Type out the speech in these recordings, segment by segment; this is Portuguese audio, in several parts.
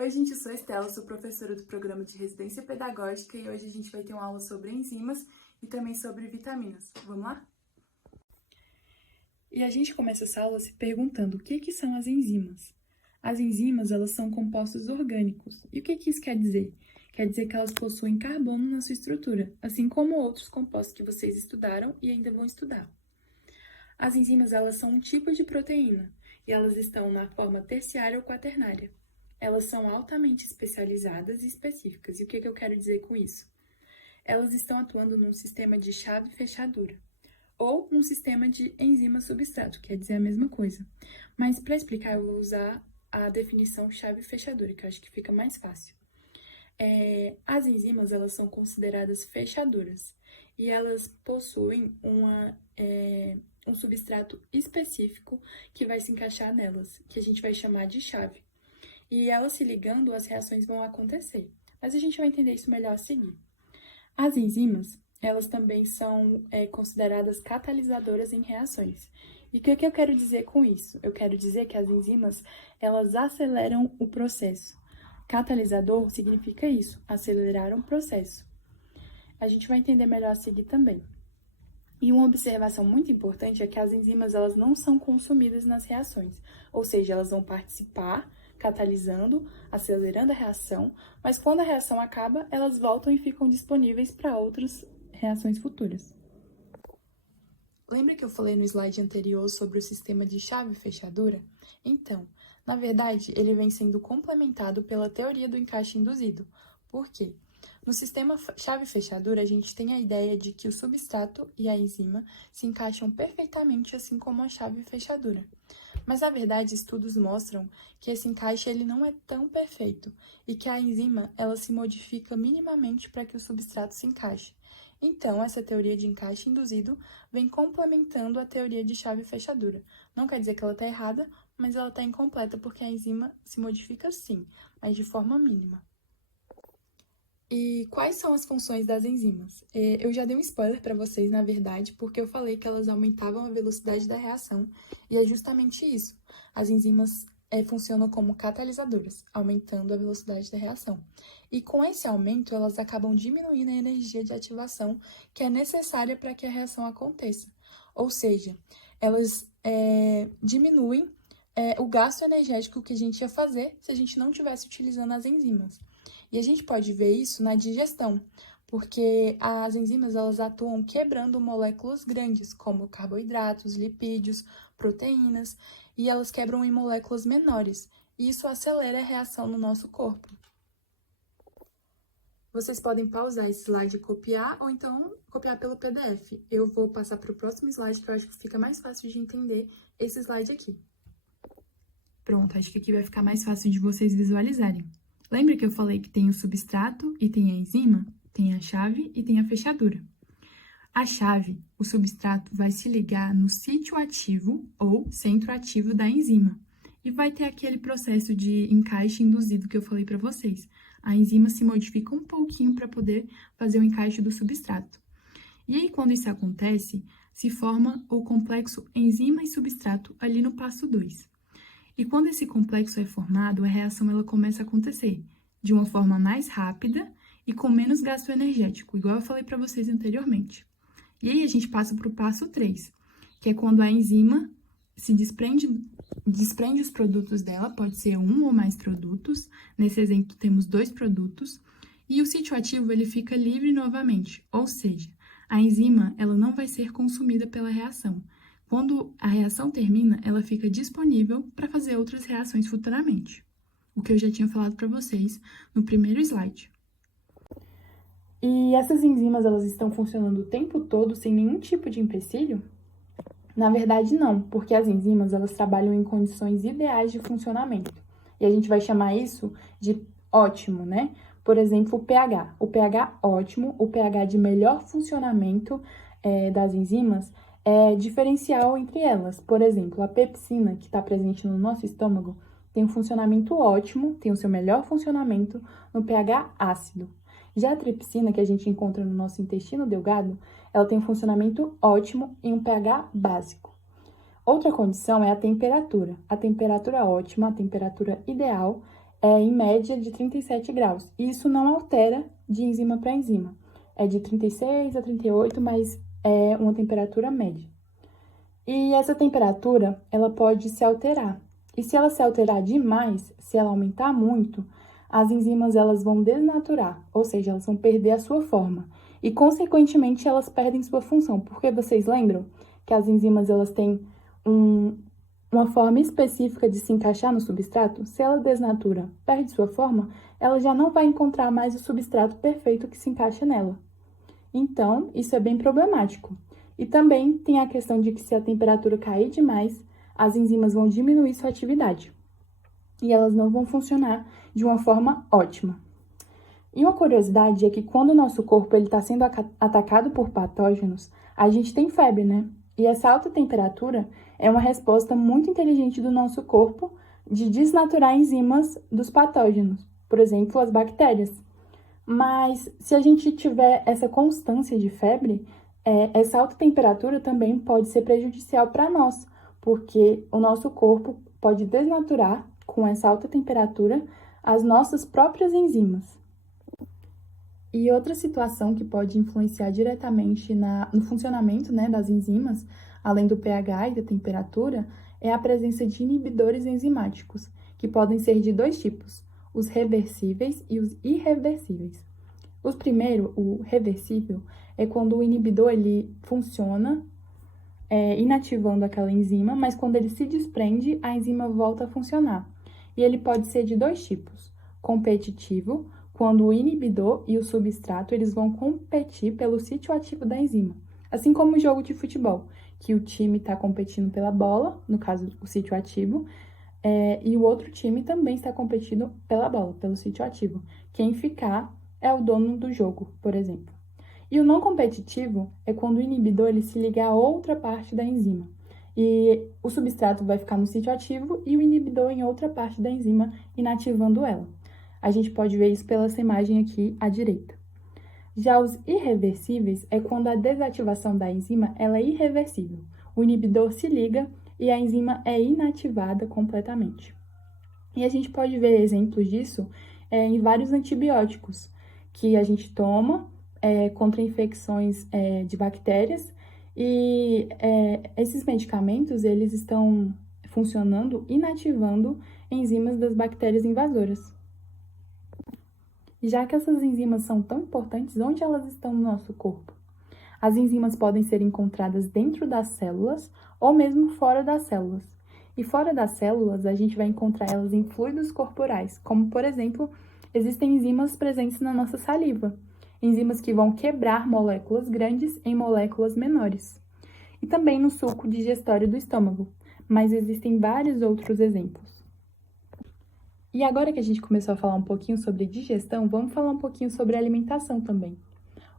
Oi, gente, eu sou a Estela, sou professora do programa de residência pedagógica e hoje a gente vai ter uma aula sobre enzimas e também sobre vitaminas. Vamos lá? E a gente começa essa aula se perguntando o que são as enzimas. As enzimas, elas são compostos orgânicos. E o que isso quer dizer? Quer dizer que elas possuem carbono na sua estrutura, assim como outros compostos que vocês estudaram e ainda vão estudar. As enzimas, elas são um tipo de proteína e elas estão na forma terciária ou quaternária. Elas são altamente especializadas e específicas. E o que eu quero dizer com isso? Elas estão atuando num sistema de chave e fechadura, ou num sistema de enzima-substrato, quer dizer a mesma coisa. Mas para explicar, eu vou usar a definição chave e fechadura, que eu acho que fica mais fácil. As enzimas, elas são consideradas fechaduras, e elas possuem um substrato específico que vai se encaixar nelas, que a gente vai chamar de chave. E elas se ligando, as reações vão acontecer. Mas a gente vai entender isso melhor a seguir. As enzimas, elas também são consideradas catalisadoras em reações. E o que eu quero dizer com isso? Eu quero dizer que as enzimas, elas aceleram o processo. Catalisador significa isso, acelerar um processo. A gente vai entender melhor a seguir também. E uma observação muito importante é que as enzimas, elas não são consumidas nas reações. Ou seja, elas vão participar, catalisando, acelerando a reação, mas quando a reação acaba, elas voltam e ficam disponíveis para outras reações futuras. Lembra que eu falei no slide anterior sobre o sistema de chave e fechadura? Então, na verdade, ele vem sendo complementado pela teoria do encaixe induzido. Por quê? No sistema chave e fechadura, a gente tem a ideia de que o substrato e a enzima se encaixam perfeitamente, assim como a chave e fechadura. Mas, na verdade, estudos mostram que esse encaixe ele não é tão perfeito e que a enzima ela se modifica minimamente para que o substrato se encaixe. Então, essa teoria de encaixe induzido vem complementando a teoria de chave e fechadura. Não quer dizer que ela está errada, mas ela está incompleta porque a enzima se modifica sim, mas de forma mínima. E quais são as funções das enzimas? Eu já dei um spoiler para vocês, na verdade, porque eu falei que elas aumentavam a velocidade da reação, e é justamente isso. As enzimas funcionam como catalisadoras, aumentando a velocidade da reação. E com esse aumento, elas acabam diminuindo a energia de ativação que é necessária para que a reação aconteça. Ou seja, elas diminuem o gasto energético que a gente ia fazer se a gente não estivesse utilizando as enzimas. E a gente pode ver isso na digestão, porque as enzimas elas atuam quebrando moléculas grandes, como carboidratos, lipídios, proteínas, e elas quebram em moléculas menores. E isso acelera a reação no nosso corpo. Vocês podem pausar esse slide e copiar, ou então copiar pelo PDF. Eu vou passar para o próximo slide, que eu acho que fica mais fácil de entender esse slide aqui. Pronto, acho que aqui vai ficar mais fácil de vocês visualizarem. Lembra que eu falei que tem o substrato e tem a enzima? Tem a chave e tem a fechadura. A chave, o substrato, vai se ligar no sítio ativo ou centro ativo da enzima. E vai ter aquele processo de encaixe induzido que eu falei para vocês. A enzima se modifica um pouquinho para poder fazer o encaixe do substrato. E aí, quando isso acontece, se forma o complexo enzima e substrato ali no passo 2. E quando esse complexo é formado, a reação ela começa a acontecer de uma forma mais rápida e com menos gasto energético, igual eu falei para vocês anteriormente. E aí a gente passa para o passo 3, que é quando a enzima se desprende os produtos dela, pode ser um ou mais produtos, nesse exemplo temos 2 produtos, e o sítio ativo ele fica livre novamente, ou seja, a enzima ela não vai ser consumida pela reação. Quando a reação termina, ela fica disponível para fazer outras reações futuramente. O que eu já tinha falado para vocês no primeiro slide. E essas enzimas, elas estão funcionando o tempo todo sem nenhum tipo de empecilho? Na verdade, não, porque as enzimas, elas trabalham em condições ideais de funcionamento. E a gente vai chamar isso de ótimo, né? Por exemplo, o pH. O pH ótimo, o pH de melhor funcionamento das enzimas, é diferencial entre elas. Por exemplo, a pepsina, que está presente no nosso estômago, tem um funcionamento ótimo, tem o seu melhor funcionamento no pH ácido. Já a tripsina, que a gente encontra no nosso intestino delgado, ela tem um funcionamento ótimo em um pH básico. Outra condição é a temperatura. A temperatura ótima, a temperatura ideal, em média de 37 graus. E isso não altera de enzima para enzima. É de 36 a 38, mas é uma temperatura média. E essa temperatura, ela pode se alterar. E se ela se alterar demais, se ela aumentar muito, as enzimas elas vão desnaturar, ou seja, elas vão perder a sua forma. E, consequentemente, elas perdem sua função. Porque vocês lembram que as enzimas elas têm uma forma específica de se encaixar no substrato? Se ela desnatura, perde sua forma, ela já não vai encontrar mais o substrato perfeito que se encaixa nela. Então, isso é bem problemático. E também tem a questão de que se a temperatura cair demais, as enzimas vão diminuir sua atividade. E elas não vão funcionar de uma forma ótima. E uma curiosidade é que quando o nosso corpo está sendo atacado por patógenos, a gente tem febre, né? E essa alta temperatura é uma resposta muito inteligente do nosso corpo de desnaturar enzimas dos patógenos, por exemplo, as bactérias. Mas se a gente tiver essa constância de febre, essa alta temperatura também pode ser prejudicial para nós, porque o nosso corpo pode desnaturar, com essa alta temperatura, as nossas próprias enzimas. E outra situação que pode influenciar diretamente no funcionamento, né, das enzimas, além do pH e da temperatura, é a presença de inibidores enzimáticos, que podem ser de dois tipos, os reversíveis e os irreversíveis. O primeiro, o reversível, é quando o inibidor ele funciona inativando aquela enzima, mas quando ele se desprende, a enzima volta a funcionar. E ele pode ser de dois tipos, competitivo, quando o inibidor e o substrato eles vão competir pelo sítio ativo da enzima. Assim como o jogo de futebol, que o time está competindo pela bola, no caso o sítio ativo, e o outro time também está competindo pela bola, pelo sítio ativo. Quem ficar é o dono do jogo, por exemplo. E o não competitivo é quando o inibidor ele se liga a outra parte da enzima. E o substrato vai ficar no sítio ativo e o inibidor em outra parte da enzima, inativando ela. A gente pode ver isso pela essa imagem aqui à direita. Já os irreversíveis é quando a desativação da enzima ela é irreversível. O inibidor se liga e a enzima é inativada completamente. E a gente pode ver exemplos disso em vários antibióticos que a gente toma contra infecções de bactérias e esses medicamentos eles estão funcionando inativando enzimas das bactérias invasoras. Já que essas enzimas são tão importantes, onde elas estão no nosso corpo? As enzimas podem ser encontradas dentro das células ou mesmo fora das células. E fora das células, a gente vai encontrar elas em fluidos corporais, como, por exemplo, existem enzimas presentes na nossa saliva, enzimas que vão quebrar moléculas grandes em moléculas menores. E também no suco digestório do estômago, mas existem vários outros exemplos. E agora que a gente começou a falar um pouquinho sobre digestão, vamos falar um pouquinho sobre alimentação também.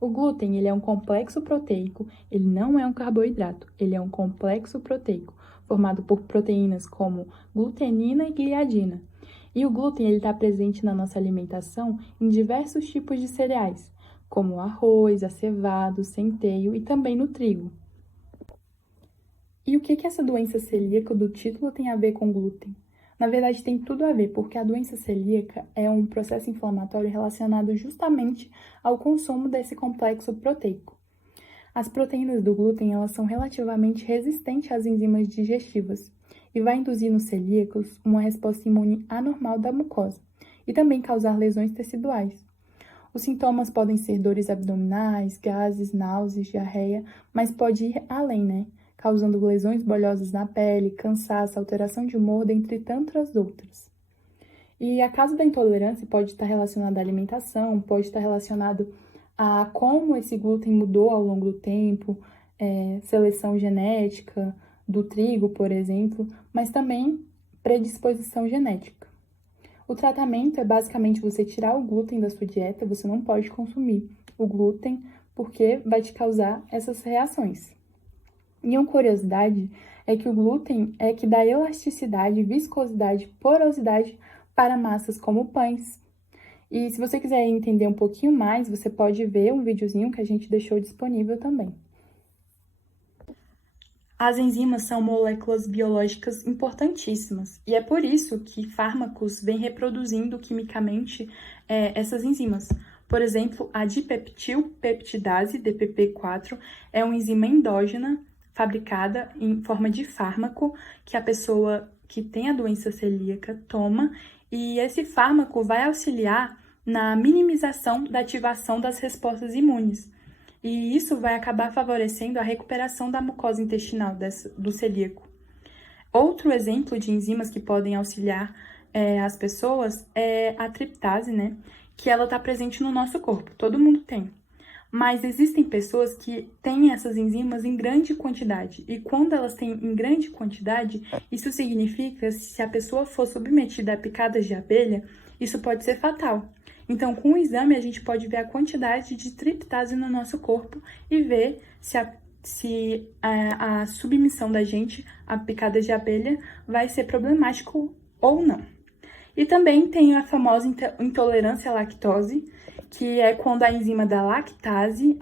O glúten, ele é um complexo proteico, ele não é um carboidrato, ele é um complexo proteico, formado por proteínas como glutenina e gliadina. E o glúten, ele está presente na nossa alimentação em diversos tipos de cereais, como o arroz, a cevada, o centeio e também no trigo. E o que essa doença celíaca do título tem a ver com glúten? Na verdade, tem tudo a ver, porque a doença celíaca é um processo inflamatório relacionado justamente ao consumo desse complexo proteico. As proteínas do glúten, elas são relativamente resistentes às enzimas digestivas e vai induzir nos celíacos uma resposta imune anormal da mucosa e também causar lesões teciduais. Os sintomas podem ser dores abdominais, gases, náuseas, diarreia, mas pode ir além, né? Causando lesões bolhosas na pele, cansaço, alteração de humor, dentre tantas outras. E a causa da intolerância pode estar relacionada à alimentação, pode estar relacionado a como esse glúten mudou ao longo do tempo, seleção genética do trigo, por exemplo, mas também predisposição genética. O tratamento é basicamente você tirar o glúten da sua dieta, você não pode consumir o glúten porque vai te causar essas reações. E uma curiosidade é que o glúten é que dá elasticidade, viscosidade, porosidade para massas como pães. E se você quiser entender um pouquinho mais, você pode ver um videozinho que a gente deixou disponível também. As enzimas são moléculas biológicas importantíssimas e é por isso que fármacos vêm reproduzindo quimicamente essas enzimas. Por exemplo, a dipeptilpeptidase, DPP-4, é uma enzima endógena fabricada em forma de fármaco que a pessoa que tem a doença celíaca toma, e esse fármaco vai auxiliar na minimização da ativação das respostas imunes. E isso vai acabar favorecendo a recuperação da mucosa intestinal do celíaco. Outro exemplo de enzimas que podem auxiliar as pessoas é a triptase, né? Que ela está presente no nosso corpo, todo mundo tem. Mas existem pessoas que têm essas enzimas em grande quantidade. E quando elas têm em grande quantidade, isso significa que se a pessoa for submetida a picadas de abelha, isso pode ser fatal. Então, com o exame, a gente pode ver a quantidade de triptase no nosso corpo e ver se a submissão da gente a picadas de abelha vai ser problemático ou não. E também tem a famosa intolerância à lactose, que é quando a enzima da lactase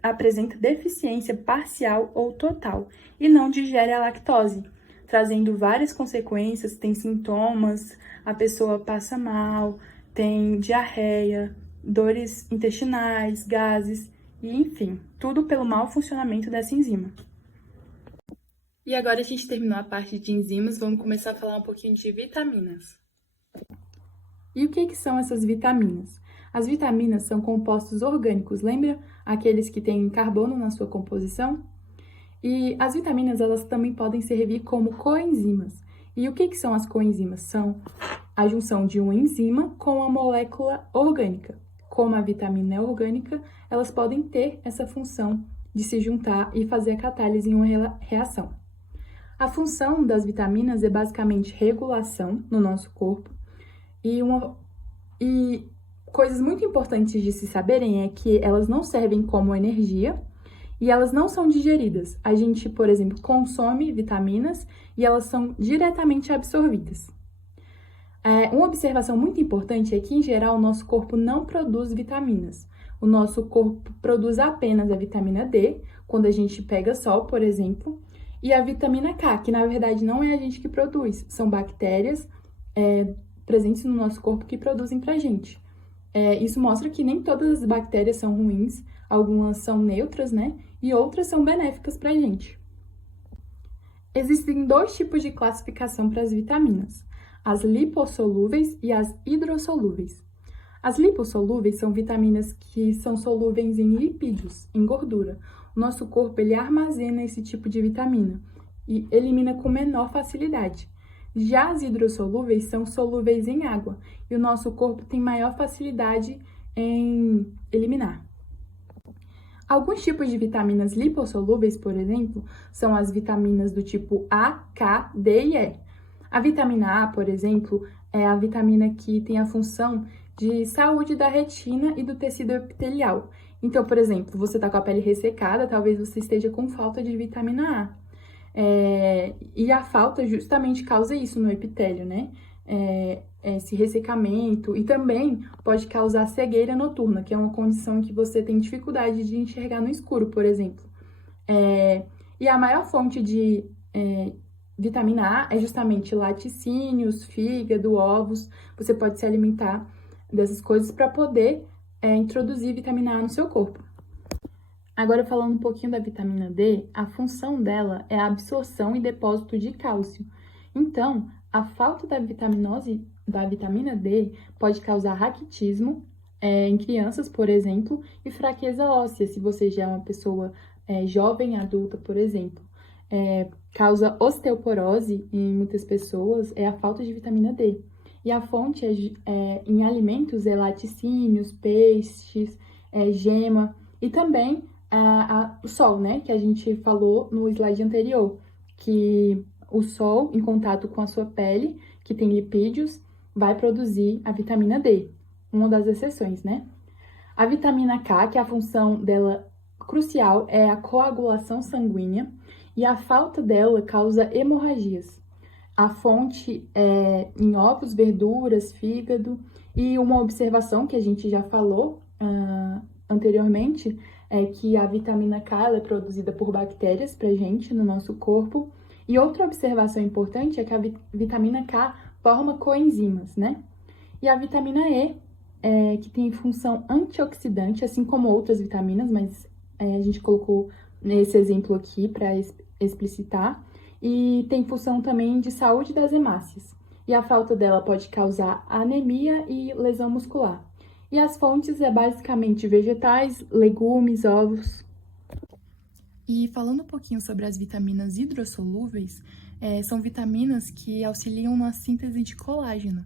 apresenta deficiência parcial ou total e não digere a lactose, trazendo várias consequências, tem sintomas, a pessoa passa mal, tem diarreia, dores intestinais, gases, e enfim, tudo pelo mau funcionamento dessa enzima. E agora a gente terminou a parte de enzimas, vamos começar a falar um pouquinho de vitaminas. E o que são essas vitaminas? As vitaminas são compostos orgânicos, lembra? Aqueles que têm carbono na sua composição? E as vitaminas, elas também podem servir como coenzimas. E o que são as coenzimas? São a junção de uma enzima com uma molécula orgânica. Como a vitamina é orgânica, elas podem ter essa função de se juntar e fazer a catálise em uma reação. A função das vitaminas é basicamente regulação no nosso corpo. E coisas muito importantes de se saberem é que elas não servem como energia e elas não são digeridas. A gente, por exemplo, consome vitaminas e elas são diretamente absorvidas. Uma observação muito importante é que, em geral, o nosso corpo não produz vitaminas. O nosso corpo produz apenas a vitamina D, quando a gente pega sol, por exemplo, e a vitamina K, que na verdade não é a gente que produz, são bactérias presentes no nosso corpo que produzem pra gente. Isso mostra que nem todas as bactérias são ruins, algumas são neutras, né? E outras são benéficas pra gente. Existem dois tipos de classificação para as vitaminas, as lipossolúveis e as hidrossolúveis. As lipossolúveis são vitaminas que são solúveis em lipídios, em gordura. O nosso corpo, ele armazena esse tipo de vitamina e elimina com menor facilidade. Já as hidrossolúveis são solúveis em água e o nosso corpo tem maior facilidade em eliminar. Alguns tipos de vitaminas lipossolúveis, por exemplo, são as vitaminas do tipo A, K, D e E. A vitamina A, por exemplo, é a vitamina que tem a função de saúde da retina e do tecido epitelial. Então, por exemplo, você está com a pele ressecada, talvez você esteja com falta de vitamina A. E a falta justamente causa isso no epitélio, né? Esse ressecamento, e também pode causar cegueira noturna, que é uma condição em que você tem dificuldade de enxergar no escuro, por exemplo. E a maior fonte de vitamina A é justamente laticínios, fígado, ovos. Você pode se alimentar dessas coisas para poder introduzir vitamina A no seu corpo. Agora, falando um pouquinho da vitamina D, a função dela é a absorção e depósito de cálcio. Então, a falta da vitamina D pode causar raquitismo em crianças, por exemplo, e fraqueza óssea, se você já é uma pessoa jovem, adulta, por exemplo. Causa osteoporose em muitas pessoas, é a falta de vitamina D. E a fonte em alimentos é laticínios, peixes, gema e também o sol, né? Que a gente falou no slide anterior, que o sol, em contato com a sua pele, que tem lipídios, vai produzir a vitamina D, uma das exceções, né? A vitamina K, que a função dela crucial é a coagulação sanguínea, e a falta dela causa hemorragias. A fonte é em ovos, verduras, fígado, e uma observação que a gente já falou anteriormente é que a vitamina K ela é produzida por bactérias pra gente no nosso corpo. E outra observação importante é que a vitamina K forma coenzimas, né? E a vitamina E, que tem função antioxidante, assim como outras vitaminas, mas a gente colocou nesse exemplo aqui para explicitar, e tem função também de saúde das hemácias. E a falta dela pode causar anemia e lesão muscular. E as fontes é basicamente vegetais, legumes, ovos. E falando um pouquinho sobre as vitaminas hidrossolúveis, são vitaminas que auxiliam na síntese de colágeno.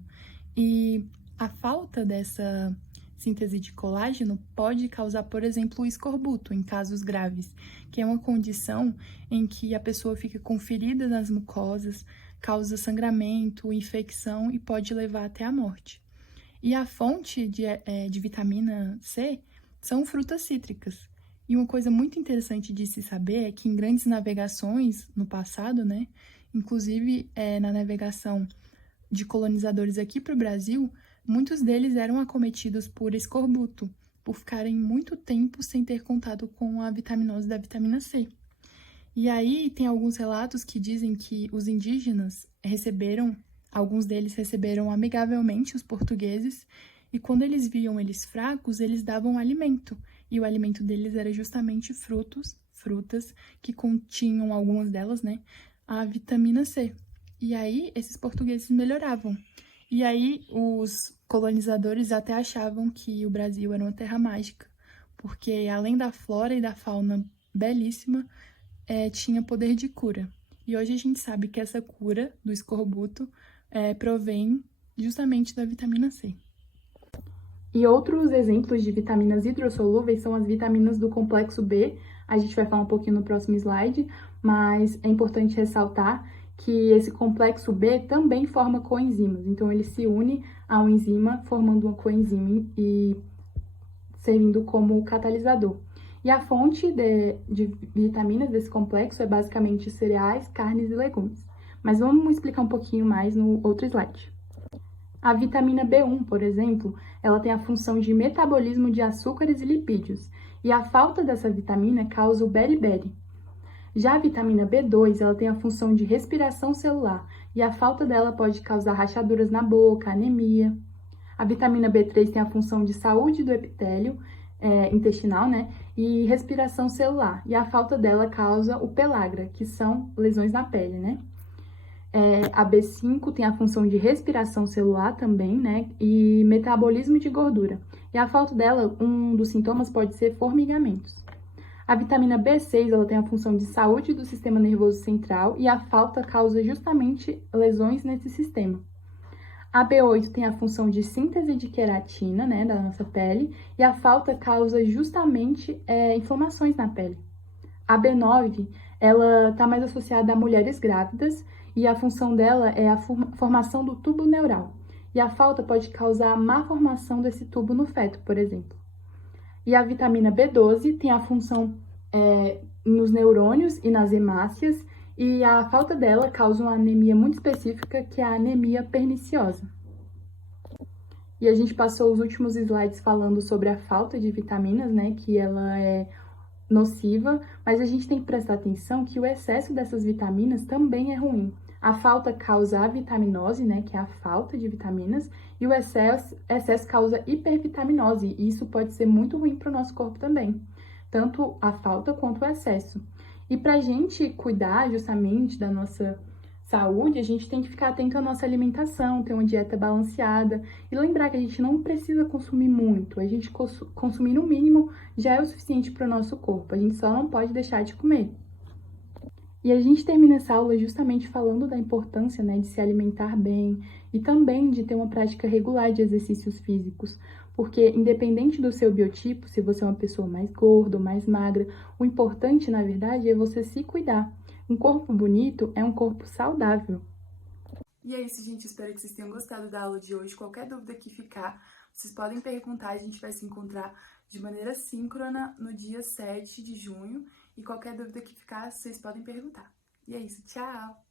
E a falta dessa síntese de colágeno pode causar, por exemplo, o escorbuto em casos graves, que é uma condição em que a pessoa fica com feridas nas mucosas, causa sangramento, infecção e pode levar até a morte. E a fonte de vitamina C são frutas cítricas. E uma coisa muito interessante de se saber é que em grandes navegações no passado, né, inclusive na navegação de colonizadores aqui para o Brasil, muitos deles eram acometidos por escorbuto, por ficarem muito tempo sem ter contato com a vitaminose da vitamina C. E aí tem alguns relatos que dizem que os indígenas alguns deles receberam amigavelmente os portugueses, e quando eles viam eles fracos, eles davam alimento, e o alimento deles era justamente frutas que continham, algumas delas, né, a vitamina C. E aí esses portugueses melhoravam. E aí os colonizadores até achavam que o Brasil era uma terra mágica, porque além da flora e da fauna belíssima, tinha poder de cura. E hoje a gente sabe que essa cura do escorbuto provém justamente da vitamina C. E outros exemplos de vitaminas hidrossolúveis são as vitaminas do complexo B. A gente vai falar um pouquinho no próximo slide, mas é importante ressaltar que esse complexo B também forma coenzimas. Então, ele se une a uma enzima, formando uma coenzima e servindo como catalisador. E a fonte de vitaminas desse complexo é basicamente cereais, carnes e legumes. Mas vamos explicar um pouquinho mais no outro slide. A vitamina B1, por exemplo, ela tem a função de metabolismo de açúcares e lipídios, e a falta dessa vitamina causa o beriberi. Já a vitamina B2, ela tem a função de respiração celular, e a falta dela pode causar rachaduras na boca, anemia. A vitamina B3 tem a função de saúde do epitélio intestinal, né, e respiração celular, e a falta dela causa o pellagra, que são lesões na pele, né. A B5 tem a função de respiração celular também, né, e metabolismo de gordura. E a falta dela, um dos sintomas pode ser formigamentos. A vitamina B6, ela tem a função de saúde do sistema nervoso central e a falta causa justamente lesões nesse sistema. A B8 tem a função de síntese de queratina, né, da nossa pele, e a falta causa justamente inflamações na pele. A B9, ela está mais associada a mulheres grávidas, e a função dela é a formação do tubo neural. E a falta pode causar má formação desse tubo no feto, por exemplo. E a vitamina B12 tem a função nos neurônios e nas hemácias, e a falta dela causa uma anemia muito específica, que é a anemia perniciosa. E a gente passou os últimos slides falando sobre a falta de vitaminas, né, que ela é nociva, mas a gente tem que prestar atenção que o excesso dessas vitaminas também é ruim. A falta causa a vitaminose, né, que é a falta de vitaminas, e o excesso causa hipervitaminose, e isso pode ser muito ruim para o nosso corpo também, tanto a falta quanto o excesso. E para a gente cuidar justamente da nossa saúde, a gente tem que ficar atento à nossa alimentação, ter uma dieta balanceada e lembrar que a gente não precisa consumir muito, a gente consumir no mínimo já é o suficiente para o nosso corpo, a gente só não pode deixar de comer. E a gente termina essa aula justamente falando da importância, né, de se alimentar bem e também de ter uma prática regular de exercícios físicos, porque independente do seu biotipo, se você é uma pessoa mais gorda ou mais magra, o importante, na verdade, é você se cuidar. Um corpo bonito é um corpo saudável. E é isso, gente. Espero que vocês tenham gostado da aula de hoje. Qualquer dúvida que ficar, vocês podem perguntar. A gente vai se encontrar de maneira síncrona no dia 7 de junho. E qualquer dúvida que ficar, vocês podem perguntar. E é isso. Tchau!